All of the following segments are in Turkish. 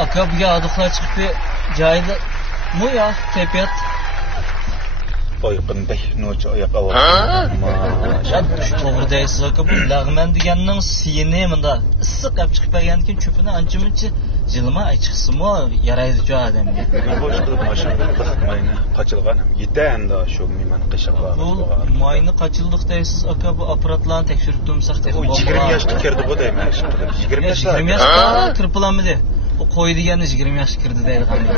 Aka bu adıqlar çıxdı joyida mu ya kayfiyat Oyqunday nocha oyoq avval. Ya shu to'g'ri deysiz aka bu lag'man deganning siyini bunda issiq qilib chiqib bergan ekan cho'pini ancha-muncha jilma aychiqsimi yaraydi jo odamga. Bugun bosh qilib mashina mayni qochilgan ham yetanda shu meni qishig'lar. Bu mayni qochildiq deysiz aka bu apparatlarni tekshirib turmsak deb. 20 yoshga kirdi bu deyman. 20 yoshga. 20 yoshga kirib olamidi? Bu qo'y degani 20 yoshga kirdi deydi qanday.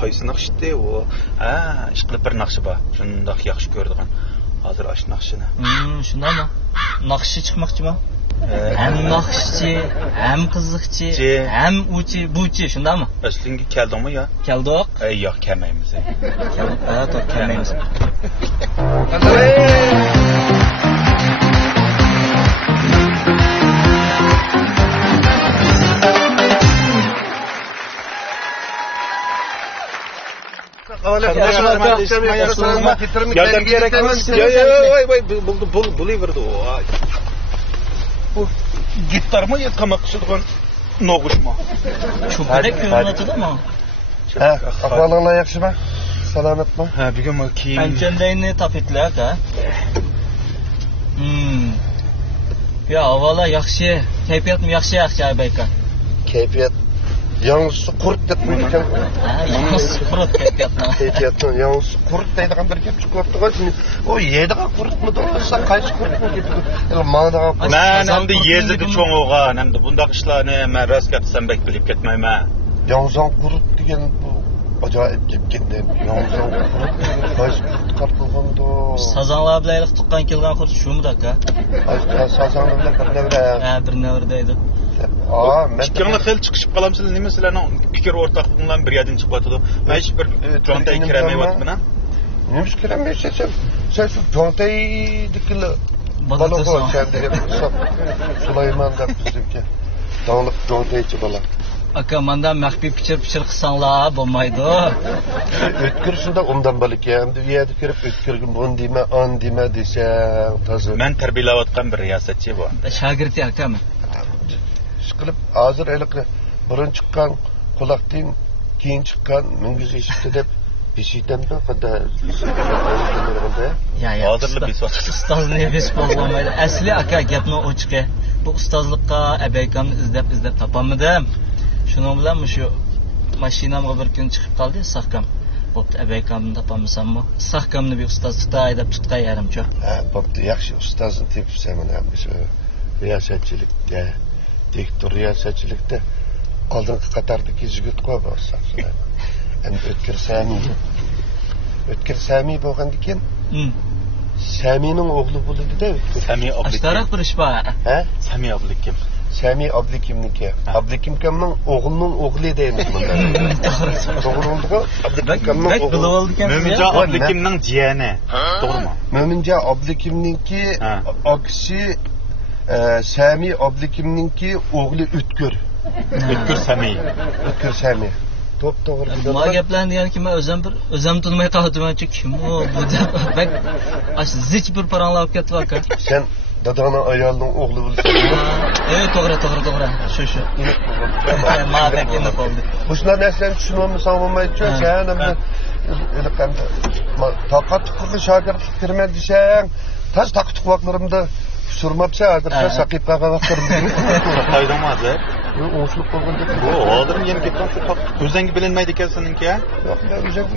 Qaysi naqshdi u? Ish qilib bir naqshi bor. Shundoq yaxshi ko'rdigan. Hozir ash naqshini. Shundaymi? Naqshi chiqmoqchimi? Ham naqshchi, ham qiziqchi, ham uchi, buchi, shundaymi? Aslingga keldingmi yo? Keldik. Yo'q, kelmaymiz. To'g'ri kelmaymiz. Yardım gerekmez. Bulayverdi o. Bu gitar mı yatkamak istiyorsun? Noğuşma. Çöpede köyünatı da mı? Ahvalınla yakşı mı? Selamet mi? Ha, bir gün bakayım. Pençendeyini tapetler ha. Ya avala yaxşı. Keyfiyat mı yaxşı aybayka? Keyfiyat. Yalnız kurt detmeyken. Yalnız kurt keyfiyatına. Keyfiyatın yalnız kurt deydiğen bir kep çıkarttı var. O yediğen kurt mu da olsa kayısı kurt mu gibi. Mağdağa kurt. Ben hem de yezidi çoğun oğan. Hem de bundaq işlerini ben rast yapsam bek bilip gitmeyme. Yalnız kurt degen bu acayip kep gitti. Yalnız kurt kayısı kurt kartılganda. Sazanlar bilaylık tuqqan kelgen kurt şu mu dakika? Sazanlar bir nevre. Bir nevredeydi. Çıkkanda xil çıkışıp kalamsın ne mesela fikir ortaklığından bir yerden çıkmadı. Ben hiç bir contayı kiremeyip bana. Neymiş kiremeyse sen şu contayı dikili balık o sen de Süleyman da bizimki. Dağlık contayıcı balık. Aka mandan mahbi pichir qilsanglar bo'lmaydi. Ötkürüşünde ondan balık ya. Hem de bir yerde kirip ötkürgün on deme an deme dese tazı. Ben terbiyelayotgan bir riyasetçi bu. Şagirti aka mı? Qilib hozir eliqli burun chiqqan quloqdan keyin chiqqan mingiz eshitdi deb beshitamda qada ya hozirli besot ustozni bes bo'lmaydi asli aka gapni ochiqi bu ustozlikqa abaykamni izlab topolmadim shuning bilan shu mashinamga bir kun chiqib qoldi sahkam bo'pti abaykamni topolmasammi sahkamni bir ustozlikda haydab tutqay yarimcha ha bo'pti yaxshi ustozni tepibsan ham shu riyosatchilikka direktor riyosatchilikda oldingi qatardagi yigit qo'y bo'lsa endi o'tkir samiy bo'lgandan keyin samiyning o'g'li bo'ladi-da o'tkir samiy oblikim ashtaroq bir ish bor ha samiy oblikim samiy oblikimniki oblikim o'g'lining o'g'li deymiz bunda to'g'ri bo'ldi-ku oblikim o'g'li bilib oldi ekan mo'minjon oblikimning jiyani to'g'rimi mo'minjon oblikimniki og'isi Sami oblikimninki o'g'li O'tkir Samiy. O'tkir Samiy. To'g'ri. Bu gaplarni degan kim o'zim tunmay qoldim-chi kim u bu deb bak zich bir paranglab olib ketdi aka. Sen dadani ayolning o'g'li bo'lsan. To'g'ri. Shu. Ma'bak endi qoldi. Bu shunday narsani tushunolmasam bo'lmaydi-ku. Sen ham eliqanda taqat qilib shogird kirman desang, tas taqat qilmoqlarimda Surmapsa hozircha saqifaga vaqtirdim. Qaydamaz ha? O'shlik bo'lganda. Hozir yem ketgan o'zing bilinmaydi ekan seninki. Yo'q, o'zing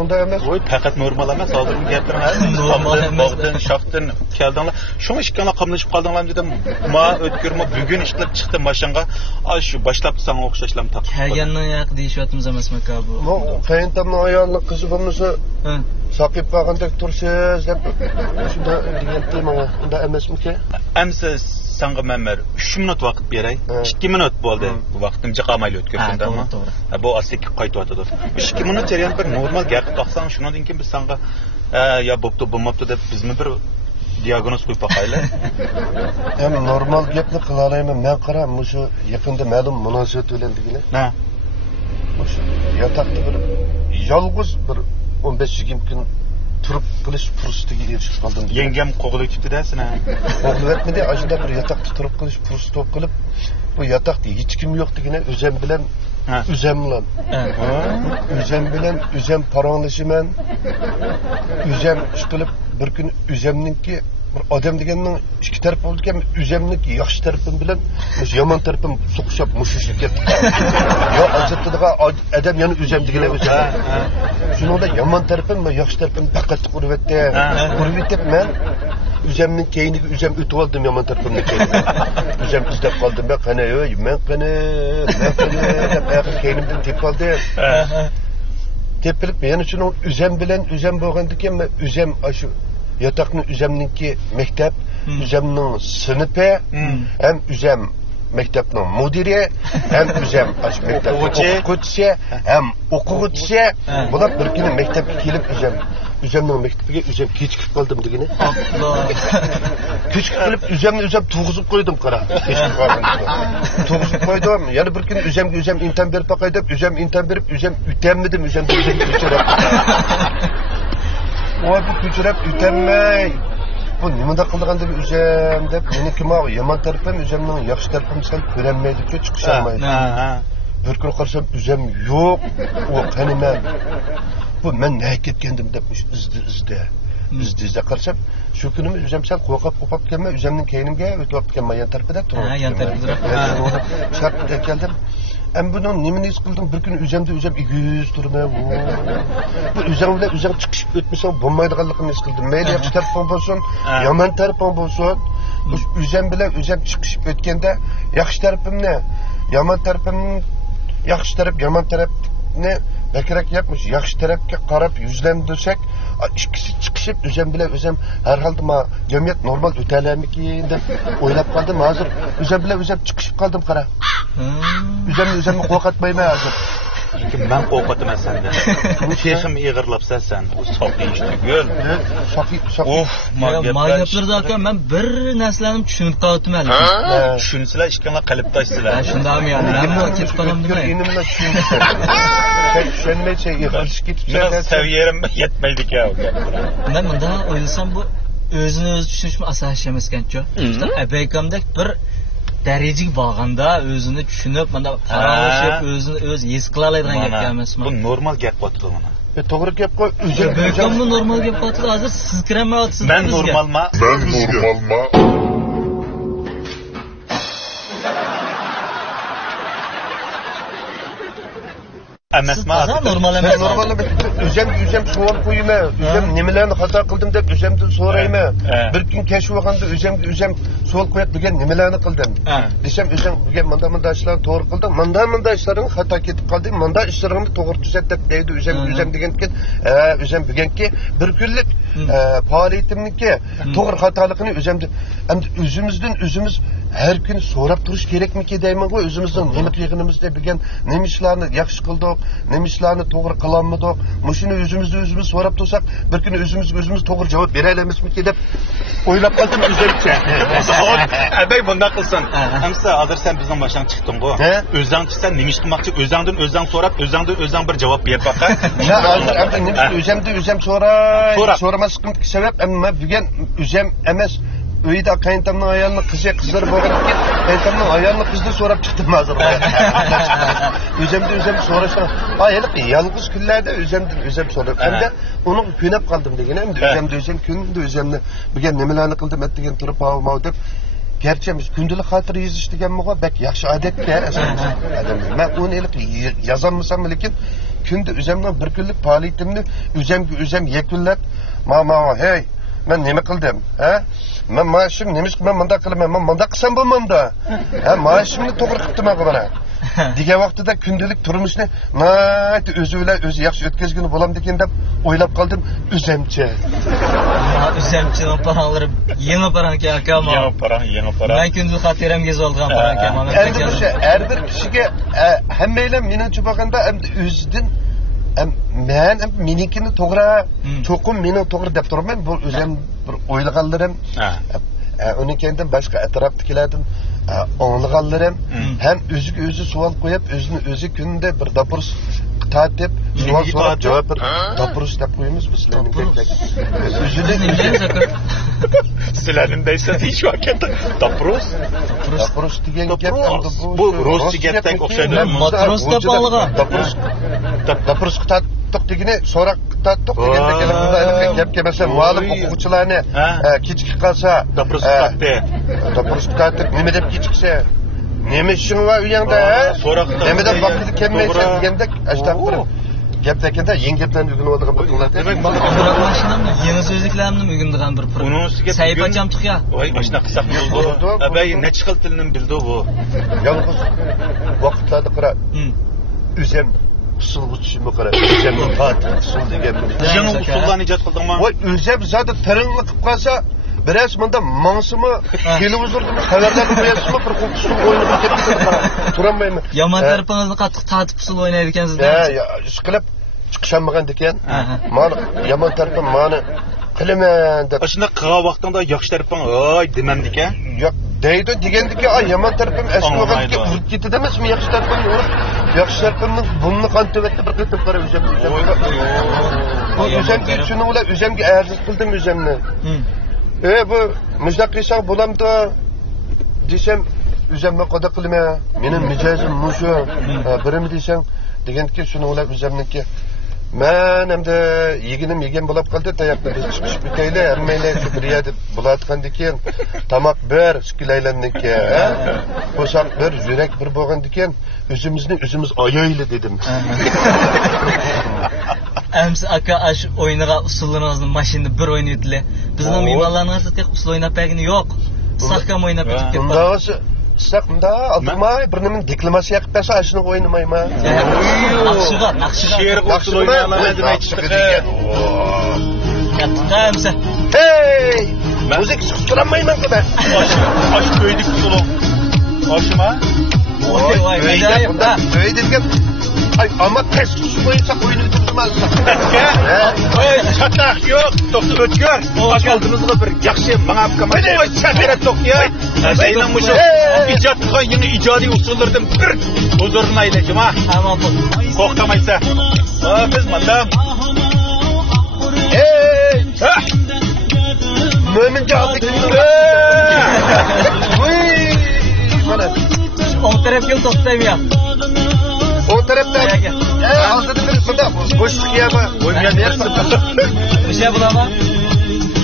unday emas. Voy, faqat normal emas, hozirgi gaplarni normal emas. Shoxdan keldinglar. Shuni ishkana qamlashib qoldinglar dedim. Ma o'tkirma bugun ishlab chiqdim mashinga. Shu boshlab san o'xshashlam taqib. Kelgandan yoq deyishyapmiz emasmi aka bu? Qayintamning ayolning qizi bo'lmasa, saqib qolgandek tursiz deb shunda degandi menga. Unda emasmi-ki? Amsa senga memmer 3 minut vaqt beray. 2 minut bo'ldi. Bu vaqtim jiqamayli o'tkazdim ama. Bu asiki qaytib o'tadi. 2 minut jarayon bir normal gap taqsang, shundan keyin biz senga ya bo'pti, bo'lmabdi deb bizmi bir diagnoz qo'yib boqaylik. Hem normal gapni qila olmayman. Men qara, shu yaqinda ma'lum munosabat bilan degila. Ha. Shu yotoqda bir yolg'iz bir 15-20 kun turib qilish fursatiga erishib qoldim. Yengam qo'g'ilib ketdi-da seni. Qo'g'ilib etmadi, ashunda bir yotoqda turib qilish fursati qilib, bu yotoqda hech kim yo'q degina o'zim bilan o'zim bilan. O'zim bilan o'zim paranlashiman. O'zim ish qilib bir kun o'zimniki bir odam deganning ikki taraf bo'ldi ekan, o'zimniki yaxshi tarafim bilan yomon tarafim so'qishib mushishib ketdi. Yo, ajratdiga odam yana o'zim deganlar o'zim. Shuningda yomon tarafim va yaxshi tarafim faqat qurbatda. Qurbatda men o'zimning keyiniga o'zim o'tib oldim yomon tarafimni keyiniga. O'zim izlab qoldim. Men qani, men qani deb keynimdan tep qoldim. Tepilib yana shuni o'zim bilan o'zim bo'lgandikan men o'zim shu yotoqni o'zimniki maktab, o'zimning sinfi, ham o'zim maktabning mudiri, ham o'zim maktab o'quvchisi, ham o'quvchisi. Bular bir kuni maktabga kelib o'zimning maktabiga o'zim kechikib qoldim degani. Kechikib qolib o'zim tug'izib qo'ydim qara. Kechikib qoldim. Tug'izib qo'ydim. Yana bir kun o'zim imtihon berib boqay deb imtihon berib o'tolmadim, ko'chirib. O bu ko'chirib o'tolmay. Bu nimada qilgan deb o'zim deb meniki yomon tarafim, o'zimning yaxshi tarafim sal ko'rinmaydi-ku, chiqish olmaydi. Bir kun qarasam o'zim yo'q, u qaniman. Bu men nega ketgandim deb izda qarasam, shu kunimiz o'zim sal qo'rqib kelmay, o'zimning keynimga o'tib ketgan yan tarafida turib. Yan tarafida. Shartga keldim. Hem bunu nimini his kıldım, bir gün özüm yüz durmaya bu özümle çıkışıp ötmesem bombaydıqanlıqını his kıldım. Meyli yaxşı tarafım bolsun, yaman tarafım bolsun. Özüm bile çıkışıp ötkende yaxşı tarafım ne? Yaman tarafım, yaxşı taraf, yaman taraf ne? Bekerek yapmış, yaxşı tarafga qarab yüzlendirsek, ikisi çıkışıp özüm bile her halde cemiyet normal ötelemiki deb oylap kaldım. Hazır özüm bile çıkışıp kaldım qara. Üzerimi qo'rqatmayman hozir. Lekin men qo'rqataman senda. Bu shexim ig'irlabsan sen. U soqiy ish tugul. Soqiy. Ma'lumotlarda aka men bir narsalarni tushunib qolyapman. Tushunsizlar, ishkanlar qalbdashsizlar. Shundami yani. Men ketib qolamdim. Inimla tushundim. Tushunmaycha ig'irish ketib ketadi. Saviyarim yetmaydi ekan. Men bunda o'ylasam bu o'zini o'zi tushunishmi asosiy emas ekan-ku. İşte abeykamdek bir darajaga borganda o'zini tushunib, mana qarashib, o'zini o'zi his qila oladigan gap emasmi? Bu normal gap bo'pti mana. To'g'ri gap qo'y. Abeykamni normal gap bo'pti. Hozir siz kiramayapsiz. Men normalma. Emasmi? Normal emas. Normal özüm savol qo'yma. Özüm nimalarni xato qildim deb o'zimdan so'rayma. Bir kun kashf bo'lganda o'zim savol qo'yib degan nimalarni qildim. Desam o'zim degan manda ishlarni to'g'ri qildim. Manda ishlaring xato ketib qoldi. Manda ishlaringni to'g'ri tuzat deb deydi o'zim degankin, o'zim deganki bir kunlik faoliyatimniki to'g'ri xatoligini o'zimda endi o'zimiz her gün so'rab turish kerakmiki deyman ku o'zimizning nima qilganimizda bilgan nima ishlarni yaxshi qildik, nima ishlarni to'g'ri qilolmadik. Mushuni o'zimiz so'rab tursak, bir kun o'zimiz to'g'ri javob bera olamizmiki deb o'ylab qoldim o'zimcha. Abey bunda qilsin. Hamsa hozir sen bizning boshdan chiqding-ku. O'zing sen nima ish qilmoqchi, o'zing so'rab, o'zing bir javob ber baqa. Ya hozir nima o'zim so'ramaslikkim sabab amma bilgan o'zim emas. Uyda kayıntamның ayağını kızları boğarak git. Kayıntamның ayağını kızdı so'rab çıktım hazır. Özümde so'rashdan. Yalnız günlerde özüm so'rab. Hem de onu künep kaldım degen. Hem de özümde bilgen nimalarni qildim etdigan turib olmav deb. Gerçi biz gündelik hatırı yazış deganmi bek yaxshi odat-da aslında. Men uni yazolmasam lekin kunda o'zimning bir kunlik faoliyatimni o'zim yakunlab, hey men nima qildim? Men maaşım nima qilib men manda qilaman, men manda qilsam bo'lmamda. Maaşimni to'g'ri qilibman mana. degan vaqtida kundalik turmushni nihoyat o'zi bilan o'zi yaxshi o'tkazgani bo'lam degan deb o'ylab qoldim o'zimcha. Üzemçinin paraları yeni paran ki aka ama. Yeni para. Ben gündüz xatiramga yozilgan paran ki ama. Endi o'sha har bir kishiga hammaylar menimcha bo'lganda o'zidan men menikini to'g'ri, cho'qim meni to'g'ri deb turman. Bu o'zim bir o'ylaganlarim. Uni kendim boshqa atrofdagilardan anlaganlarim ham o'ziga o'zi savol qo'yib, o'zini o'zi kunda bir dapurs tatib, savol so'rab javob bir dapurs deb qo'yamiz biz sizlarning bekdek. O'zini Sizlarning deysiz hech vaqt dapurs degan gap bu ruscha gapdek o'xshaydi. Matros deb olgan. Dapurs tatdiq degani so'roq tatdiq deganda gapga masalan muallim o'quvchilarni kechikib qolsa dapurs tatdiq nima deb kechiksa nima ishing var u yerda nima deb vaqtida kelmaysan degandek ashtaq bir gapdaganda yangi gaplarni o'rganib oladigan bir qiladi. Demak, mashinamni yeni so'zliklarni o'rganadigan bir program. Sayfacham tuqya. Voy, ashna qilsaq bo'ldi. Abay necha xil tilni bildi bu. Yolg'iz vaqtlarda qara. O'zim usulg'uchimi qara. O'zimning fatih usul degan. Yangi usullarni ijod qildingmi? Voy, o'zim zot taringli qilib qolsa biraz bunda mansımı televizorda xabarlarni qo'yasizmi bir usul o'ynab ketib turolmayman. Yomon tarafingizning qattiq tatib usul o'ynaydi ekansiz. Ish qilib chiqishaolmagan ekan. Mana yomon tarafim mana qilaman deb. Shunda qilgan vaqtingda yaxshi tarafing voy demamdi ekan. Yo'q deydi degandiki yomon tarafim asli vaqtga urib ketdi emasmi yaxshi tarafimni urib yaxshi tarafimni bunni qantavatda bir qilib qarab o'zimga shuni ular o'zimga aziz qildim o'zimni. Bu müjdaq qilsaq bo'lamdi desam o'zimni qoda qilma mening mijozim mushu birimi desang degandiki shuni ular o'zimniki men hamda yegan bo'lib qoldi tayoqni biz chiqib ketayli hammaylar shu bir yerda bo'layotgandan keyin tomoq bir shkilaylandiki qo'shaq bir yurak bir bo'lgandan keyin o'zimizni o'zimiz ayayli dedim. Ems aka aş oynagan usullarınızın maşinni bir oynaydılar. Bizning me'morlarimiz tek usul o'ynab bergani yo'q. Sahkam o'ynab ketdi. Undasi saqda almay bir nimaning deklamasiya qilib bersa shuni o'ynamayman. Naqshiga. She'r usul o'ynayman deb aytishdi. Yaptımsa. Hey! Müzik sıkıştıramayman ki ben. Aş böyledik usulü. Aşıma? Vay. Böyledik ki. Ay ama tez koyunsak oyunu tutmazsak. Oy çatak yok. Doktor Ötkör. Hoş geldiniz bir yaxşı bana apkamayın. Oy çateret yok ya. Sayının muşu. İcat kılan yeni icadi usullerden bir huzuruna ilecim ha. Tamam bu. Korkamaysa. Biz madem. Mümin cahillik. Bana. On taraf yol tostayım ya. O tarafta hazırda bir burada boşluk ya mı? Bir şey bulama.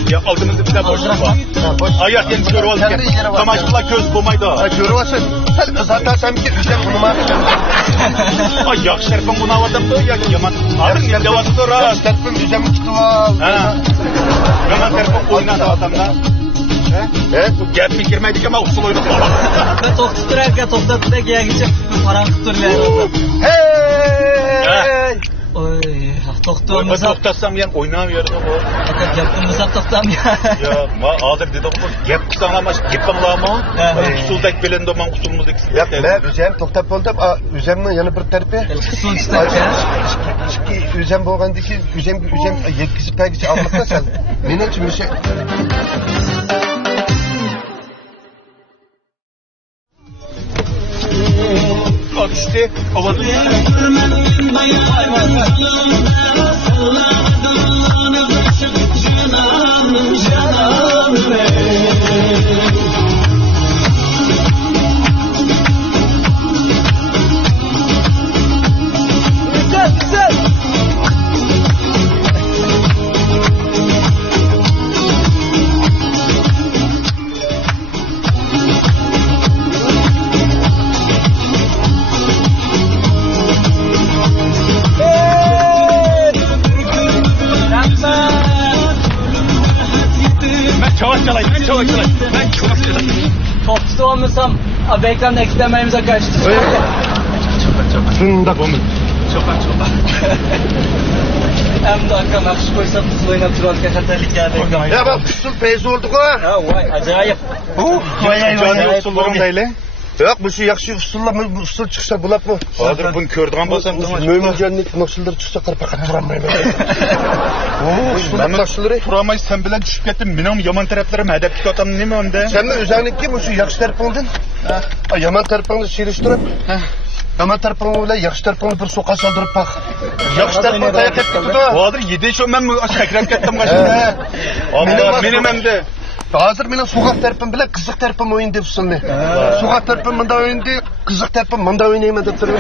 Ya aldığınızda bir de boşluk var. Ayak yeni körü olurken kamaşkıla köz bulmaydı. Körü olsun. Sen kızartarsan ki üzem bunu mu? Ay yaxşı tarafın buna avadım da ya yaman. Adın ya devası da rahat. Yaxşı tarafın üzemi çıkıval. Yaman tarafın oynadı adamda. Bu gap fikirmeydik ama usul oyunu var. Ben toktuturarken toktatıda giyici paran kuturlar. Hey! Oy, toktuğumuza... Toktatsam yani oynamıyorum o. Fakat yaptığımıza toktamıyor. Ya, ma hazır dedim bu. Gap kısanlamış, gap kımlama. Usuldaki belinde o man usulumuzdaki. Yok, ben üzem toktap oldum. Üzem'in yanı bir tarafı. Usul isterken. Üzem boğandaki üzem yetkisi pekisi almakta sen. Benim için bir şey... İşte avazı Toktuğu olmasam abi ekranda eklememize kaçtı. Şunda Bu mu? Çoka. Hem de aka nakış koysa pusul oynap turarken xatarlik ya bekam. Ya bak usul feyzi oldu ko. Ha vay acayip. Johnny usullarım deyli. Yok bu şu yaxşı usulla bu usul çıksa bulak mı? Hozir buni ko'rdigan bo'lsam, Mömincanlik usullar çıksa qirpaqa turamayman. Usul usullari. Turamay sen bilan tushib ketdim. Mening yomon taraflarim hadab ketyapam nima unda? Sen mi özellikle bu şu yaxşı tarafından? Yaman tarafını siliştirip. Yaman tarafını bilan yaxşı tarafını bir soqa soldurib bak. Yaxşı tarafını tayak etdi tutu. Hozir 7 şu men sakrab ketdim qashida. Allah menim endi. Hazır benim sokak tarafım bilen kızık tarafım oyun dep usulni. Sokak tarafım mında oyundu, kızık tarafım mında oynayman dep turib.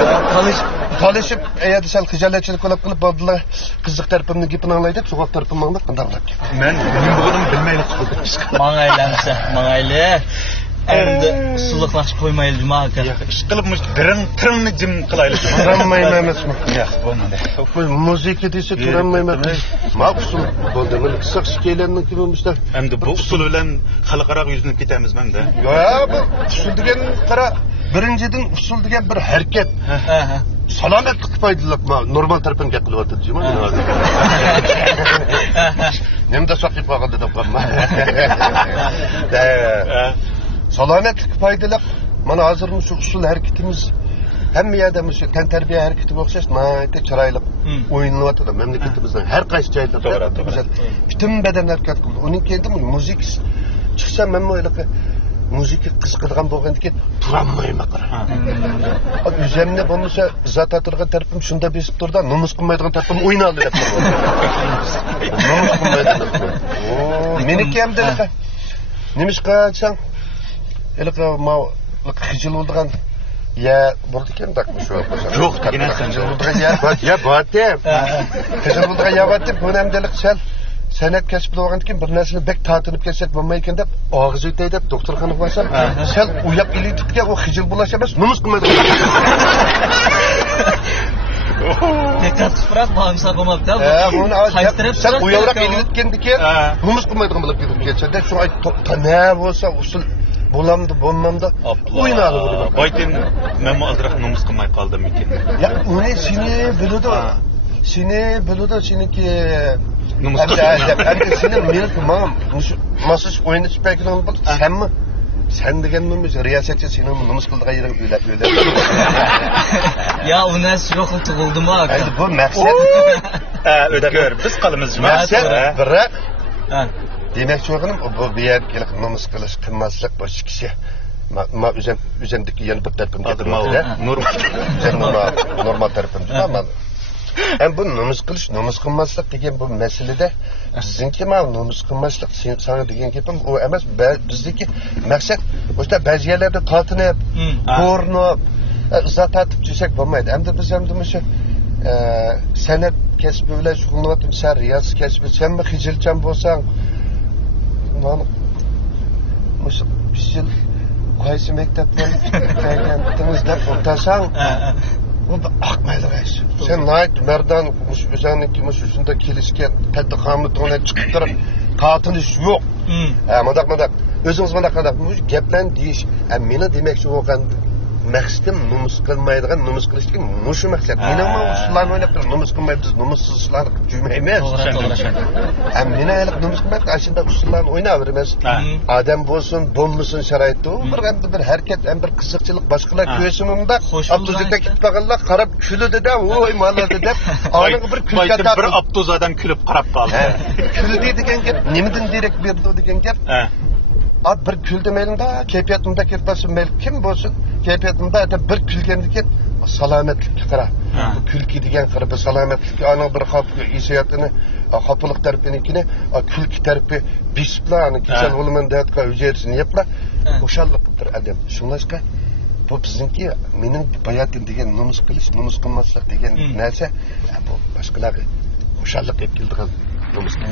Talışıp eğer sal xijolatchilik qilib bo'ldilar. Kızık tarafımni gapini anglaydi, sokak tarafım manda qandaqlab ketdi. Men bug'unim bilmaylik qildim. Mangaylansa, mangayli. Endi usullik nakış koymaylı cuma aka. Ish qilibmiz tiringni jim qilaylik. Turanmayman emasmi? Yo'q, bo'lmadi. Bu muzika desa turanmayman. Maqsul bo'ldi. Men qisq shikelarning kimimizda. Endi bu usul bilan xalqaro yuzinib ketamiz menda. Ya bu usul degan qara birinchidan usul degan bir harakat. Salomatlik foydalab normal tarafdan gap qilyapti juma. Nemda saqib qolganda deb qolma. Salomatlik foydalab mana hozir shu usul harakatimiz hamma yerda shu tan tarbiya harakati o'xshash nihoyatda chiroyli o'yinlayotdi mamlakatimizning har qaysi joylarida güzel butun badan harakat qildi. Uning keyin muzika chiqsa men o'ylayman muzika qiziqadigan bo'lgandan keyin turolmayman qara. O'zimni bo'lmasa zat atirgan tarafim shunda besib turdi, nomus qilmaydigan tarafim o'ynaldi deb turdi. Nomus qilmaydi. Meniki ham delaqa. Nimishqa desang Elqa ma xijil bo'lgan ya bo'ldi ekan daqmi shu. Yo'q, degan xijil bo'lgan ya botdi. Xijil bo'lgan ya botdi. Bu namdalik sal san'at kasb bo'lgan ekan bir narsani bek tortinib kelsak bo'lmay ekan deb og'iz o'tay deb doktorxonaga borsam sal uyab ilitibga u xijil bo'lash emas, nomus qilmaydi. Dikkat qilib bo'lmasa bo'lmabdi. Buni sal uyab ilitgandan keyin nomus qilmaydigan bo'lib ketib ketsa-da shu aytdi ne bo'lsa usul Bulamdı, bulmamdı. Oynadı bunu. Bayten men azraq nomus qilmay qoldim ekan. Ya uni seni biladi. Seni biladi, seniki nomus endi seni meni tamam. Masaj oyunu spektaklini bil. Senmi? Sen deganmi riyosatchi seni nomus qildigan yering o'ylab. Ya uni yo'q tug'ildimi aka? Endi bu maqsad. O'tkir, biz qilamiz maqsad. Biroq demek çoğunum bu bir yer gelip namaz kılış kılmazlık başı kişi. Ma üzerindeki yanı bir tarafım getirmedi. Normal tarafım. Ama hem bu namaz kılmazlık degen bu meselede sizinki ma namaz kılmazlık sana degen gepim o emas bizdeki maksat işte bazı yerlerde tatını porno zat atıp düşsek olmaydı. Hem de biz hem de şu sanat kesbi öyle şunlatım sen riyaz kesbi sen mi hicilcan bolsan Mesela bir yıl qaysi mektepten bittiniz o'tasan bu akmaydı reis. Sen nayt merdan üzerindeki şunda kelişken tadqiqamı tona çıkıp turib tatiliş yok. Madak özünüz mana qadaq gaplan deyish. Meni demoqchi bo'lgan maqsadim nomus qilmaydigan nomus qilish degan mushu maqsad. Meni usullarni o'ylab turib nomus qilmay biz nomussizlar juymaymiz. Meni hali nomus qilmaydi, ashunda usullarni o'ynaveramiz. Odam bo'lsin, bo'lmasin sharoitda bir harakat, ham bir qiziqchilik boshqalar ko'rsinda, avtozakda ketib qolganlar qarab kuladi-da, voy maladi deb, aniq bir kulga taqib bir avtoz odam kulib qarab qoldi. Kuldi degan gap, nimadan derak berdi degan gap? Bir küldü melimde, keyfiyetimde ketmesin melim kim bolsun, keyfiyetimde bir külgendik salametlik kıra. Bu külki degen kıra, bu salametlik, ana bir hissiyatını, hapılık tarifininkini, külki tarifi bisipla, geçen olumen deyatka üzerisini yapla, hoşallıktır adam. Şunlaşka, bu bizimki, benim bayatim degen nomus kılış, nomus kılmazsak degen neyse, bu başkaları hoşallık etkildiğin nomus kılış.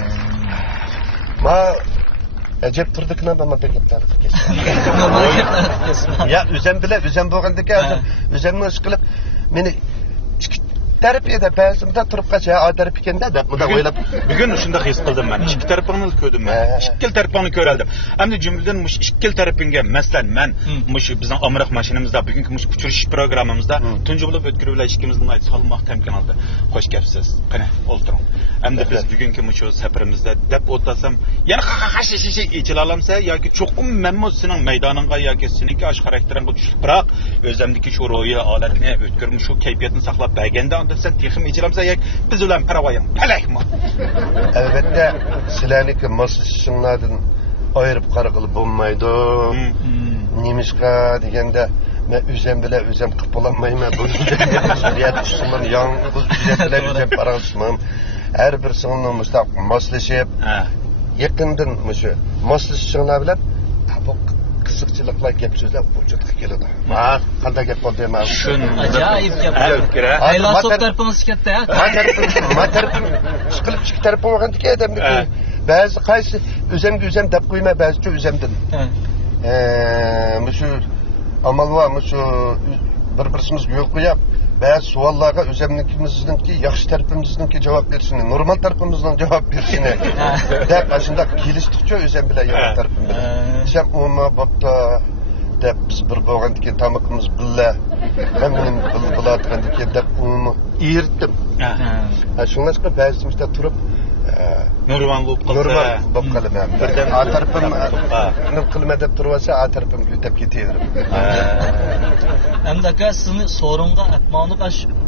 Acep turdukuna ben pek yaptılar kesin. Ya üzem bile üzem boğandaki üzemni iş kılıp beni tarafida ba'zimda turib qolsa a taraf ekanda deb bunda o'ylab bugun shunday his qildim men ikki tarafingni ko'rdim men ikkil tarafingni ko'raldim endi jumladan mush ikkil tarafingga masalan men mush bizning amroq mashinamizda bugungi mush uchirish programmamizda tunji bo'lib o'tkirib bilan ikkimizning salmoq tamkin oldi xo'sh gapsiz qani o'ltiring endi biz bugungi mush safarimizda deb o'tasam yana hashi ichila olamsa yoki cho'qim menmo sening maydoningga yoki seninki osh xarakteringga tushib biroq o'zimdagi shu ro'yi holatini o'tkirib shu kayfiyatni saqlab berganda unda sen texim ichilamsa yoki biz bilan paravoyim palakmi albatta sizlarniki moslashishinglardan ayirib qarag'ili bo'lmaydi nemishqa deganda men o'zim bilan o'zim qilib bo'lolmayman bu mas'uliyat ustimdan yolg'iz o'zim bilan o'zim paralashmam har bir singlimni mustaq moslashib yaqindan shu moslashishinglar bilan bu qiziqchiliklar gap so'zlar vujudga keladi qanday gap bo'ldi man ajoyib gap aylansoq tarafimiz katta ma tarafim chiqilib ikki tarafim bo'lgandiki odamniki ba'zi qaysi o'zimga o'zim deb qo'yma ba'zicha o'zimdan shu amal var shu bir-birimizga yo'l qo'yib ba'zi savollarga o'zimnikizniki yaxshi tarafimizniki javob berishini normal tarafimizdan javob berishini deb shunday kelishdiqcha o'zim bilan yomon tarafim bilan desam umuman bo'pti deb biz bir bo'lgandan keyin tamaqimiz billa hammaning bo'ladigan keyin deb umuman eritdim shunga ba'zimizda turib normal bo'lib qolsa normal bo'lib qolaman birdan a tarafim nima qilma deb tursa a tarafim o'tib ketaverib endi aka sizni so'ringa atmoqni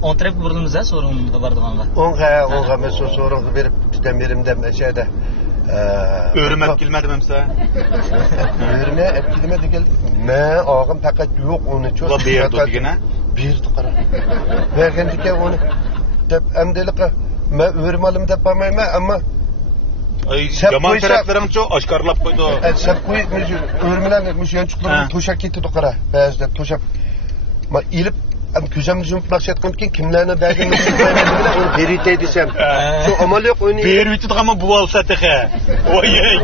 on taraf burilamiz so'ringa bordiganga o'nga men so'ringa berib tutam berimda mashada o'rmat kelmadimi hamsa o'rma kelma degan men og'im faqat yo'q uni ular berdi degana berdi qara bergandiki uni deb amdiliqa men o'rmalim deb bo'lmayman ammo yomon taraflaringcha oshkorlab qo'ydi sab qo'yib o'rmalarni mush yanchiqlarni to'shab ketdi qara ba'zida to'shab ma ilib ko'zimni yumib maqsadgan keyin kimlarni berganini bilan uni beritay desam shu amal yo'q uni berib yutadigan bu olsa texe voyey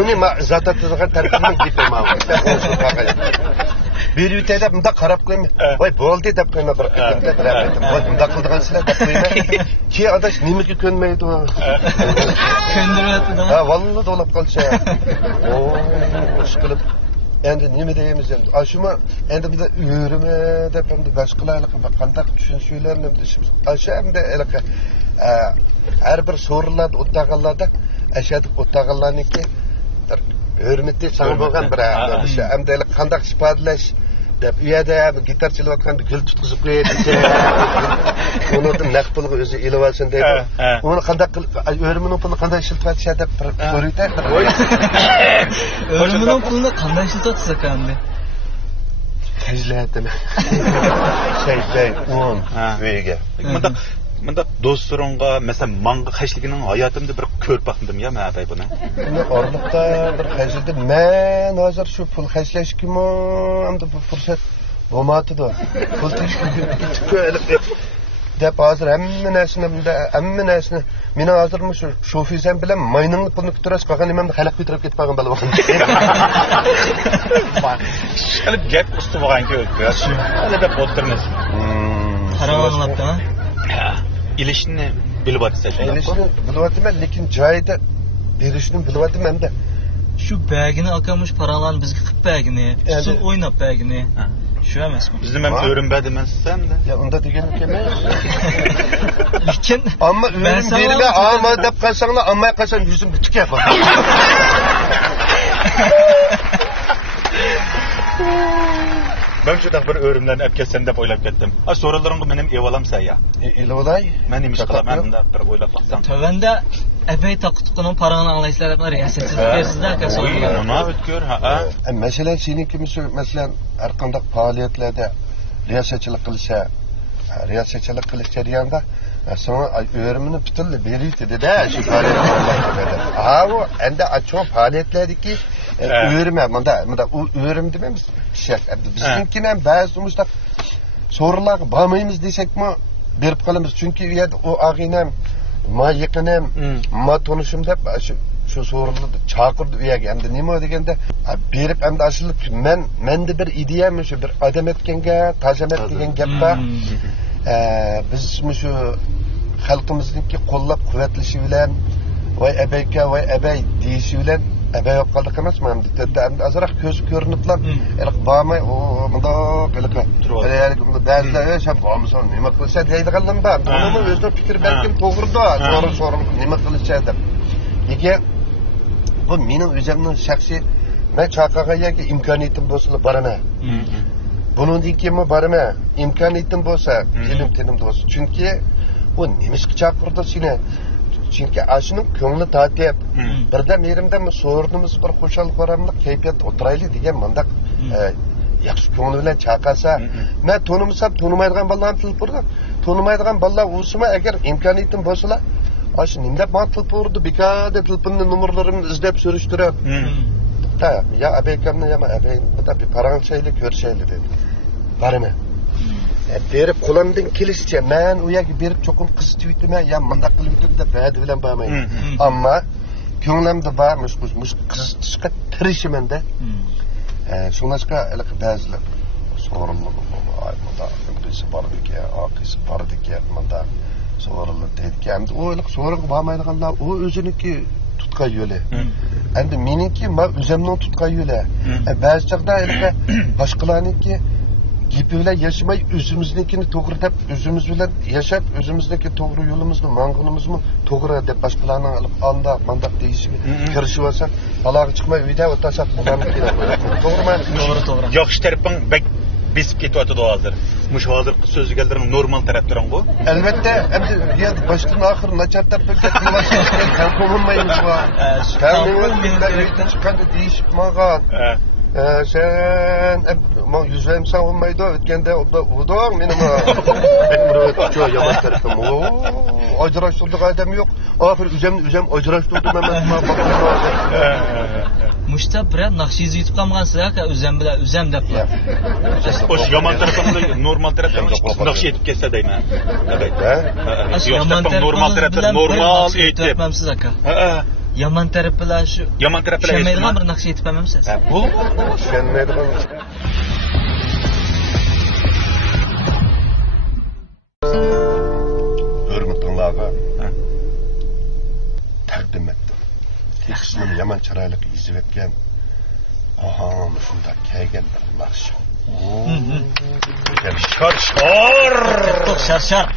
uni ma zatat turgan tarafdan gapirman berib yutay deb bunda qarab qo'yma voy bo'ldi deb qo'yma bir qildim deb voy bunda qildigansizlar deb qo'yma keyin adash nimaga ko'nmaydi ko'ndiryapti ha vallahi to'lab qolsa ish qilib endi nima deymiz endi shuma endi biza o'rima deb endi boshqalarni qanday tushunishlarni o'shanda har bir so'rinlarni o'tag'anlarda ashad o'tag'anlarniki hurmatli sang bo'lgan bir endi qanday ifodalash deb u yerda gitar chalayotganda gul tutqizib qo'yadi uni naq pulga o'zi ilib olsin deydi uni qanday qilib o'rmini pulini qanday ishlatishadi deb so'raydi o'rmini pulini qanday ishlatasiz endi hajlatini şey o'n uyiga Mında dostlarımga mesela manga xəşligining hayatımda bir ko'rib baxdım ya men atay buni. Orliqda bir xəşlidim. Men hozir shu pul xəşlashkimi endi bu fursat bo'lmadi-da. Pul tishib deb hozir hamma narsani meni hozir shu shofizam bilan mayningni pulni kutirash qolgan nimamni xalaq ko'tarib ketib qolgan bo'lib. Qilib gap usti bo'lgan-ku. Hali deb o'tirmiz. Qarang'labda. İlişini bilib atsan. İlişini bilib atman, lekin joyida berishni bilib atman-da. Shu bagini akamuş paralarni bizga qilib bagini, usul o'ynab bagini. Shu emasmi? Bizni men o'rinbadim sizda. Ya unda degan emas. Lekin ammo o'rin berma, ammo deb qolsanglar, ammay qolsam yuzim bitik yapar. Ben şurada bir öğrümden epkesen dep oylap kettim. Ha sorularımı benim evalamsa ya. Evalay? Ben imiş kılamam da bir oylap baksam. Tövende epey takıtıqının paranı anlayışlar yaplar ya. Setsizlik versizler ki sorular. Ona ötkür ha. Mesela senin kimi mesela arkamdaki faaliyetlerde riyasetçilik kılış jarayonida sonra öğrenimini bütünle beriydi dedi şu faaliyetler. Ha bu endi açıq faaliyetlerdeki öğrenme mında o öğrenim dememiz şey. Bizimkine bazı umuşda sorularga barmaymiz desek mi berip kalımız çünkü o ağinem ma yaqinam ma tanışım dep şu sorularni chaqirdi u yerga endi nima deganda berib endi ashilib menda bir ideyam shu bir odam etganga tajamat degan gap bor Biz şu xalqimizniki qo'llab quvvatlashi bilan voy abayka voy abay deyishi bilan abay olib qoldik emasmi? Endi azroq ko'z ko'riniblar. Bormay bundoq ba'zilar shab qolmasin nima qilsa deydiganlar bor. Buni o'zida fikr balkim to'g'ridir. To'g'ri so'rim nima qilishsa deb. Nega bu mening o'zimning shaxsiy men chaqirganga imkoniyatim bo'lsa boraman. Bundan keyin boraman. İmkaniyetim bo'lsa, tilim bo'lsa. Chunki o nimishga chaqirdi seni. Chunki ashuning ko'ngli tatib, birdan merimda so'rnimiz bir xo'shal qoramlik kayfiyat o'tiraylik degan mandaq yaxshi ko'ngli bilan chaqirsa, men tonimasam tonimaydigan bolalarni tilib turdi. Tonimaydigan bolalar o'sima agar imkoniyatim bo'lsa, ash nimda men tilib turdi, bekada tilpinni nomerlarimni izlab surishtirib. Ya abaykamni ya abayni bir paranchaylik ko'rishaylik dedi. Baraman. Berib qo'limdan kelishicha men u yerga berib cho'qim qizitibman, ya mundaq qilib deb ba'di bilan bormayman. Ammo ko'nglimda bor mush qizitishga tirishiman-da. Shunaqaga ba'zilar so'rinlar munda qilsa bordiki, oqisi bordiki, munda so'rinlar deydi. Endi o'yliq so'ringa bormaydiganlar u o'ziniki tutgan yo'li. Endi meniki men o'zimning tutgan yo'li. Ba'zi chaqda boshqalarniki gibi bilen yaşamay özümüzdekini doğru dep özümüz bilen yaşap özümüzdeki doğru yolumuzu mangınımız mı doğru dep başkalarının alıp anda mandak değişimi karışıp olsak balağa çıkmay uyda otasak bulanıp gider doğru mu? Doğru. Yaxşı tarafın bek besip ketyapti hazır. Muş hazır sözlülerinin normal tarafları bu. Elbette endi ya baştan ahir načar tarafı ketmeyse kan kovulmaymış bu. Kan kovulmayınca çıkanda değişip mağan. Sen yüzüm savunmaydı ötkende udum benim benim yaman tarafım acıraştırdık adam yok ahir üzem acıraştırdım hemen Muşta biraz nakşizi yutib qolgansiz aka o'zim deb. O'sha yomon tarafimda normal tarafdan nakshi etib kelsa deyman. Yomon normal tarafdan normal etib. Aytmamsiz aka. Yaman taraf bilan shu. Yaman taraf bilan Şemaydigan bir nakshi etib qolmamsiz? Bu Şenmaydigan. Hürmetlilarga takdim etdim. Tekisini yaman chiroyli yezib etgan. Aha, shunda kelgan bir nakshi. Shar.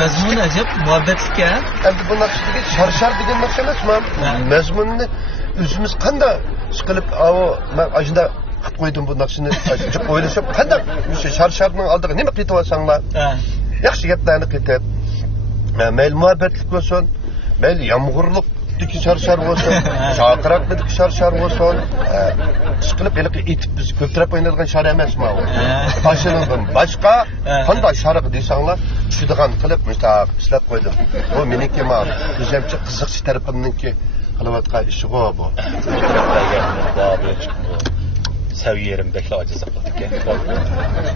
Mezmun acaba muhabbetlik ya. Endi bu nakşidagi şarşar degan narsa emasmi? Mezmunni o'zimiz qanday siqilib, men ajinda qilib qo'ydim bu nakshini. O'ylashib, qanday o'sha sharsharning oldiga nima qilib olsanglar? Yaxshi gaplarni qilib, mayli muhabbetlik bo'lsin, mayli yomg'irlikdagi sharshar bo'lsin, chaqiraqdagi sharshar bo'lsin, siqilib etib biz ko'ptirib o'ynaydigan shar emasmi u? Tashilindan boshqa qanday sharq desanglar, tushadigan qilib mustaq ishlab qo'ydim. Bu meniki men o'zimcha qiziqchi tarafimniki qilayotgan ishi bu. Seviyerim bekle aciz qildik.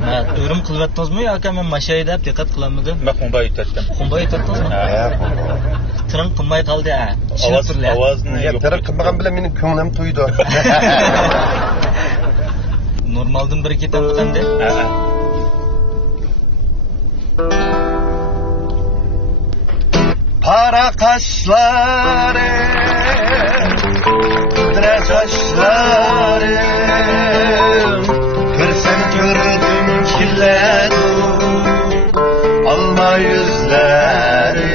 Ha, o'rim qilyapsizmi yoki men mashay deb diqqat qilamdim? Men xumba aytdim. Xumba aytdingizmi? Ha, tirin qilmay qoldi. Ovozni yo'q. Tirin qilmagan bilan mening ko'nglim to'ydi. Normaldan bir ketyapti qanday? Para kaşları kudret kaşları görsen gördüm kirleri alma yüzleri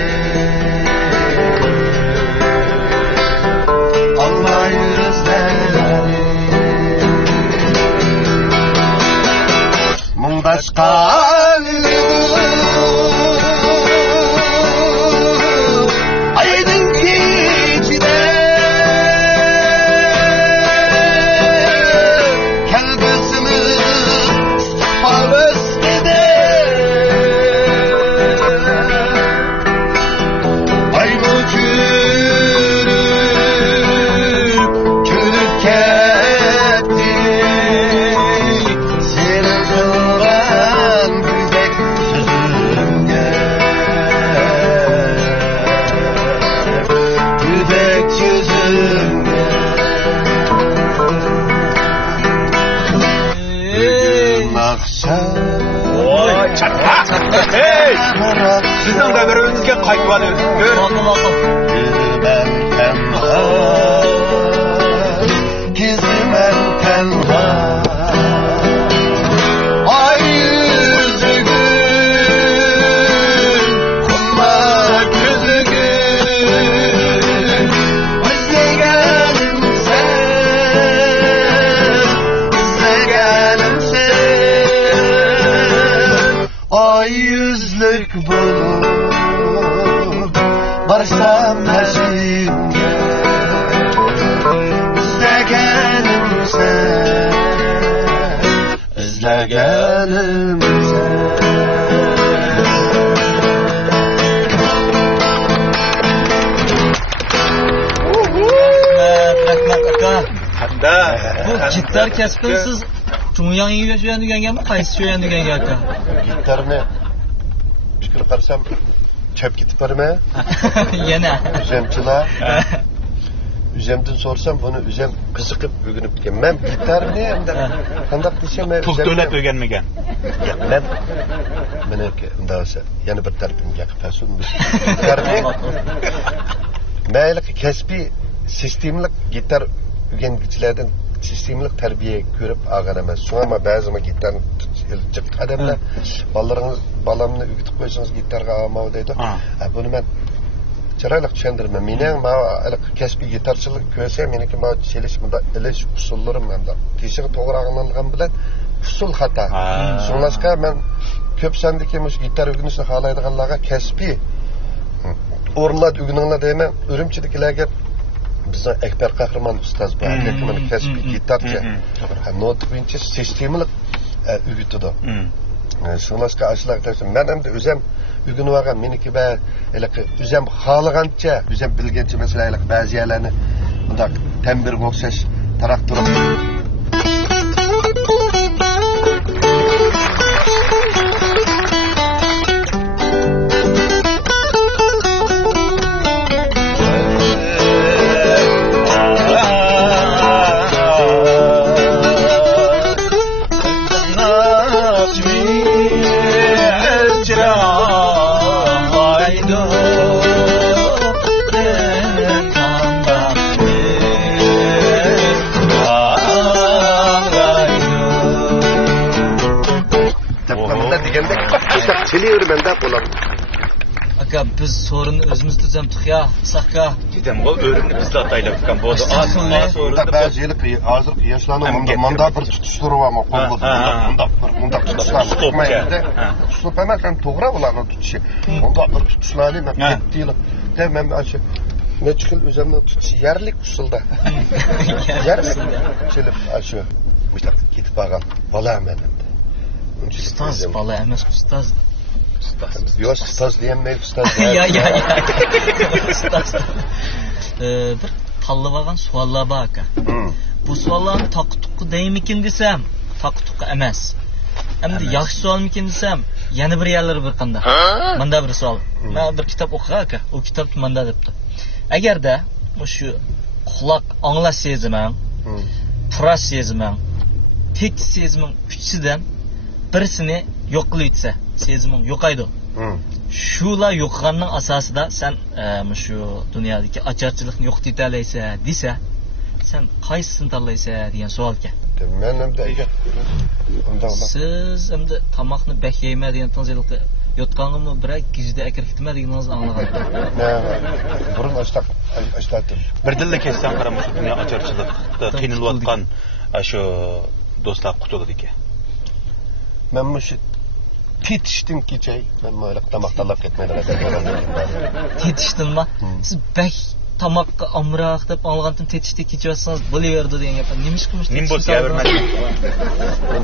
Sizden de birimizge qaytib alı. Gizmen tenha, gizmen tenha. Ay yüzü gün, kumma gözü gün. İzleyelim sen. Ay yüzlük bulut, varsam peşimde. İzleyelim sen, izleyelim sen. Rahmat aka. Hatta Bu gitar kesbin siz Cumhuriyet yürüyüşüne degenge mi? Qaysi yürüyüşüne degenge aka? Gitarını fikir qarsam çöp gitip barma. Yana. Üzemçiler. Üzemden sorsam bunu üzem kızıkıp bugünüp diken. Ben gitarını endi qandaq desem pul to'lab o'rganmagan. Ben undasa yana bir tarafimga qilfasun. Gitarını mayli kasbiy sistemlik gitar o'rgangichlardan sistemlik tarbiya ko'rib olgan emas. So'ng ama ba'zi gitarni jiq qadamlar balamni o'rgatib qo'ysangiz gitarga olmau deydi. Buni men chiroyli tushundirman. Mening kasbiy gitarchilik ko'rsa, meniki chelish bunda ilish usullarim menda. Teshigi to'g'ri anglangani bilan usul xato. So'nglashqa men ko'p sondagi mush gitar o'rganishni xohlaydiganlarga kasbiy o'rinlar o'rganinglar deyman. Urumchidagilarga bizning Akbar Qahramon ustoz bor. Lekin kasbiy gitarchi. Not bo'yicha sistemalik o'rgatadi. So'nglashqa ashlar deysan. Men ham o'zim o'rganib olgan meniki va o'zim xohlagancha, o'zim bilgancha masalan ba'zi yerlarni bundaq tambirga o'xshash traktor çeliyorum da bulam. Aka biz sorunni o'zimiz tuzamdik ya, saqqa. Dedim o öğrenni bizde atayla tutgan bo'ldi. Bunda ba'zi hozir yoshlarni manda bir tutishtirib ama qo'lda munda tutishlarni tutmaydi. Tutib emas, ham to'g'ri ularni tutishi. Munda bir tutishlarni men ketdiylar. Men shu nechil o'zimni tutish yarlik usulda. Yarlik chilib shu mutlaq ketib qolgan bola men. Ustoz bola emas, ustoz. Yok ustoz diyemeyiz ustoz. Ya. Ustoz. Bir tanlab olgan savollar bor aka. Bu savollarni taqtuqqi deymikin desam, taqtuqqi emas. Endi yaxshi savolmikin desam, yana bir yerlari bir qanday. Menda bir savol. Men bir kitob o'qigan aka. O kitob menda debdi. Agarda shu quloq anglash seziming, purash seziming, tek seziming uchsidan birisini yo'q qilsa, seziming yo'qaydi. Shular yo'qganning asosida sen shu dunyodagi ocharchilikni yo'qota olaysan desa, sen qaysisini tanlaysan degan savolga. Men endi siz endi tomoqni bak yeyma degan tanzilda yotganimni birak gizda akirtma deganingizni anglagan. Burun açtadım. Birdilla kessan qaramoq dunyo ocharchilikda qiynalayotgan shu do'stlar qutuladi ekan. Men shu tetishdim kechay. Men böyle tamoqtalab ketmaydilar. Tetishdimmi? Siz bak tamoqqa amroq deb olgandan tetishdi kechyapsiz, bo'laverdi degan gap. Nima ish qilmish? Nimbos yaverman.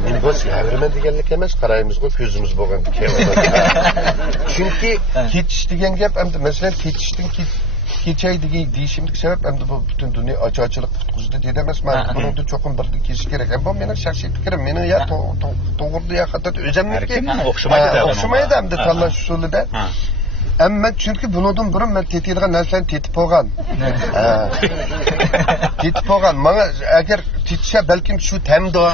Nimbos yaverman deganlik emas, qaraymiz-ku ko'zimiz bo'lgan keladi. Chunki ketish degan gap endi masalan ketishdan kechay degan deyishimlik sabab endi bu butun dunyo ocharchilik qutqizdi deydi emas. Men buni cho'qim bir kesish kerak. Bu mening shaxsiy fikrim. Meni ya to'g'ri ya xato o'zimniki o'xshamaydi endi tanlash usulida. Ama çünkü bundan burun ben tetilgan narsalarni tetib olgan. Tetib olgan. Bana eğer tetişe belki şu temdo.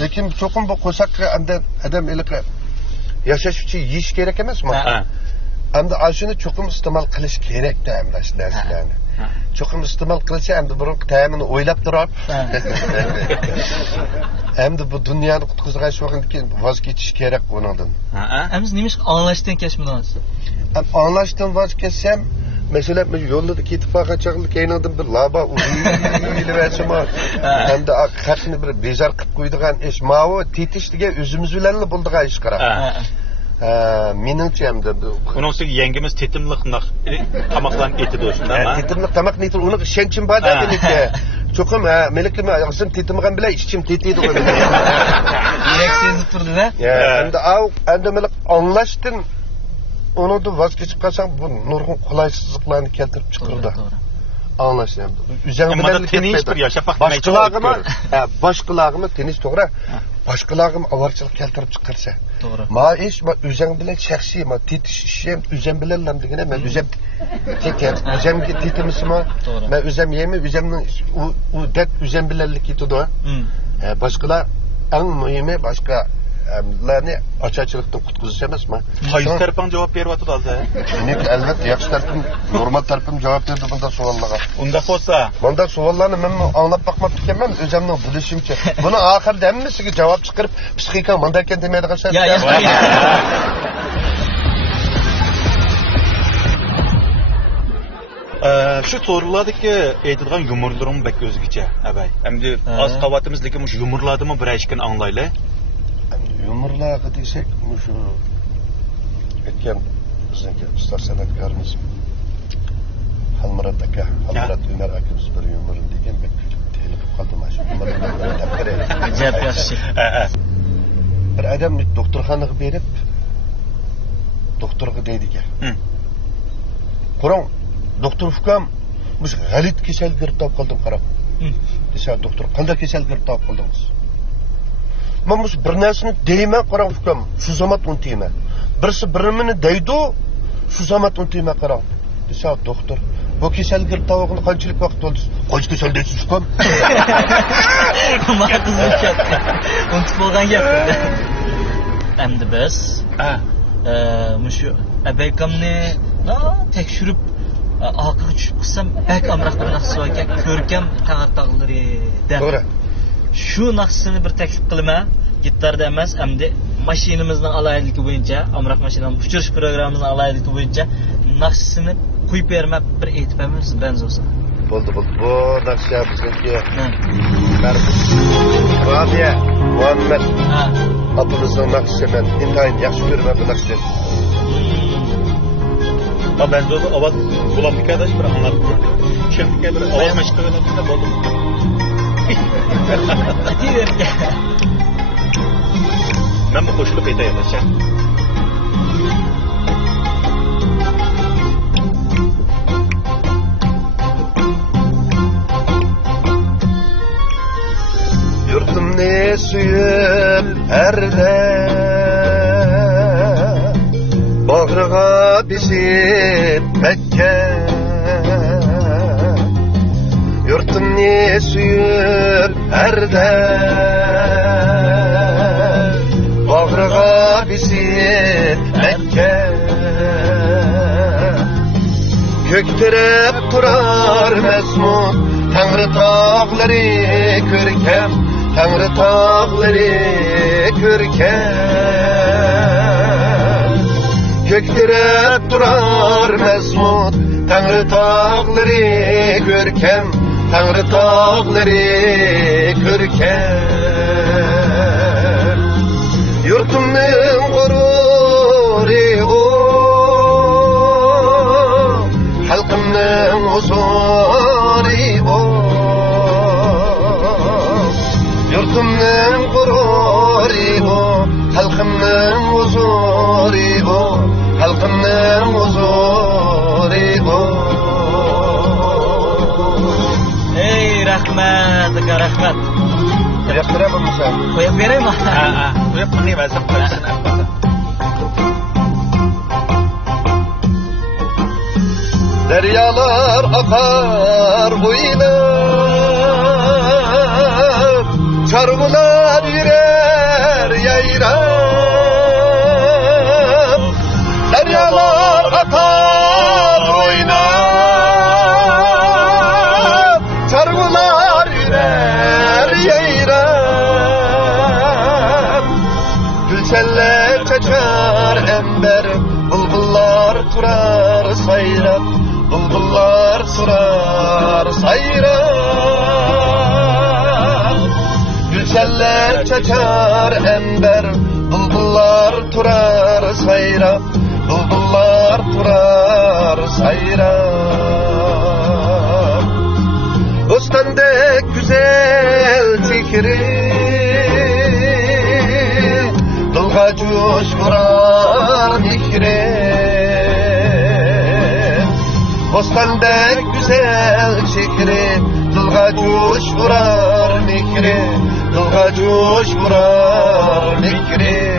Lekin çoğun bu kosak adam eliqi Yaşaş için yiyish kerak emasmi? Endi ashuni cho'qim iste'mol qilish kerak-da endi shu narsalarni. Cho'qim iste'mol qilsa endi burungi ta'mini o'ylab turib. Endi bu dunyoni qutqizgan shu vaqtdan keyin voz kechish kerak bundan. Biz nima anglashdan kechmiz? Anglashdan voz kechsam, mesela yo'lda ketib qolgan chog'da keyindan bir laba uyilib endi haqiqatni bir bezar qilib qo'ydigan ish mavo tetish degan o'zimiz bilan bo'ldigan ish qarab. Meningcha endi uning ustiga yangimiz tetimliq tomoqlarni etidi shundami? Tetimliq tomoqni etidi, uni ishonchim bor-da meniki. Cho'qim, meniki o'zim tetimgan bilan ichim tetiydi qo'y. Yurak sezib turdi-da. Endi meni anglashdan onundan voz kechib qolsang bu nurg'un qulaysizliklarni keltirib chiqardi. Anglashdim. O'zing bilan tinch bir yashab boshqalarga tinch to'g'ri. Boshqalarga avorchilik keltirib chiqarsa. To'g'ri. Ma ish o'zing bilan shaxsiy, ma tetish ishim o'zim bilan degani men o'zim o'zimga tetimizmi? Men o'zim yemi, o'zimning u deb o'zim bilanlik ketadi. Boshqalar eng muhimi boshqa larni açıkçılıktan qutqizish emasmi? Qaysi tarafdan javob beryapti hozir? Men albatta yaxshi tarafim, normal tarafim javob berdi bunda savollarga. Unda bo'lsa, bunda savollarni men anglab bakmab ekanman, o'zimning bilishimcha. Buni oxirida hammasiga javob chiqarib, psixika menda ekan demaydigan shart. Şu sorulardaki aytilgan yumurlarim bek o'zgacha, abay. Endi az qavatimiz lekin shu yumurlarni bir aytgan anglayli. Yumurlarga desek, shu aytgan bizniki ustoz san'atkorimiz Halmurat aka, Halmurat Umar akamiz bir yumur degan bek telib qoldi mana shu yumurlarni. Ajab yaxshi. Bir odam doktorxonaga berib, doktorga deydi ekan. Qur'on doktor ukam biz g'alit kasal girib topib qoldim qarab. Desa doktor, qanday kasal girib topib qoldingiz? Men bu bir narsani deyman qarab ukam, shu zamat untiyman. Birisi birimini deydi, shu zamat untiyman qarab. Desa doktor, bu kasal girib topgani qanchalik vaqt bo'ldi? Qo'ychi kasal deysiz ukam. Maqtizib ketdi. Unutib bo'lgan gap. Endi biz shu abaykamni tekshirib Akığı düşüp kısam bek amraqda bir naqsi var ekan, ko'rkam tağır-tağlari de. To'g'ri. Shu naqsini bir taklif qilma, gitarda emas, hamda mashinamizning alayligi bo'yicha, amraq mashinamiz uchish programmamizning alayligi bo'yicha naqsini qo'yib bermab bir aytib beramiz benzosa. Bo'ldi. Bu naqsha bizniki. Rabia Muhammad. Atamızın naqshi men intayin yaxshi ko'raman bu naqshni. Ben de ovoz bulandık arkadaş bir anlattım. Şimdi bir ovoz meşgul edildiğinde buldum. Ben bu hoşluk edeyim arkadaşlar. Yurtumni suyup erde Bağrığa bizim Mekke Yurtumni suyup erde Bağrığa bizim Mekke Göktirip durar mesmut Tanrı tağları görkem Tanrı tağları görkem Göktirip durar mesmut Tanrı tağları görkem Tanrı tağları görkem Yurtumның gururi o Halkımның huzuri o Yurtumның gururi o Halkımның huzuri o Halkımның huzuri o Ey rahmat, rahmat. Yaptıramam mı sen? Koyup vereyim mi? Koyup bunu versin. Deryalar akar boyunum Çarmılar yürür yayran Güzeller çeçer ember, bulbullar turar sayrap, bulbullar turar sayrap. Güzeller çeçer ember, bulbullar turar sayrap, bulbullar turar sayrap. Bostandek güzel fikri, dılga coşkurar fikri. Bostandek güzel fikri, dılga coşkurar fikri, dılga coşkurar fikri.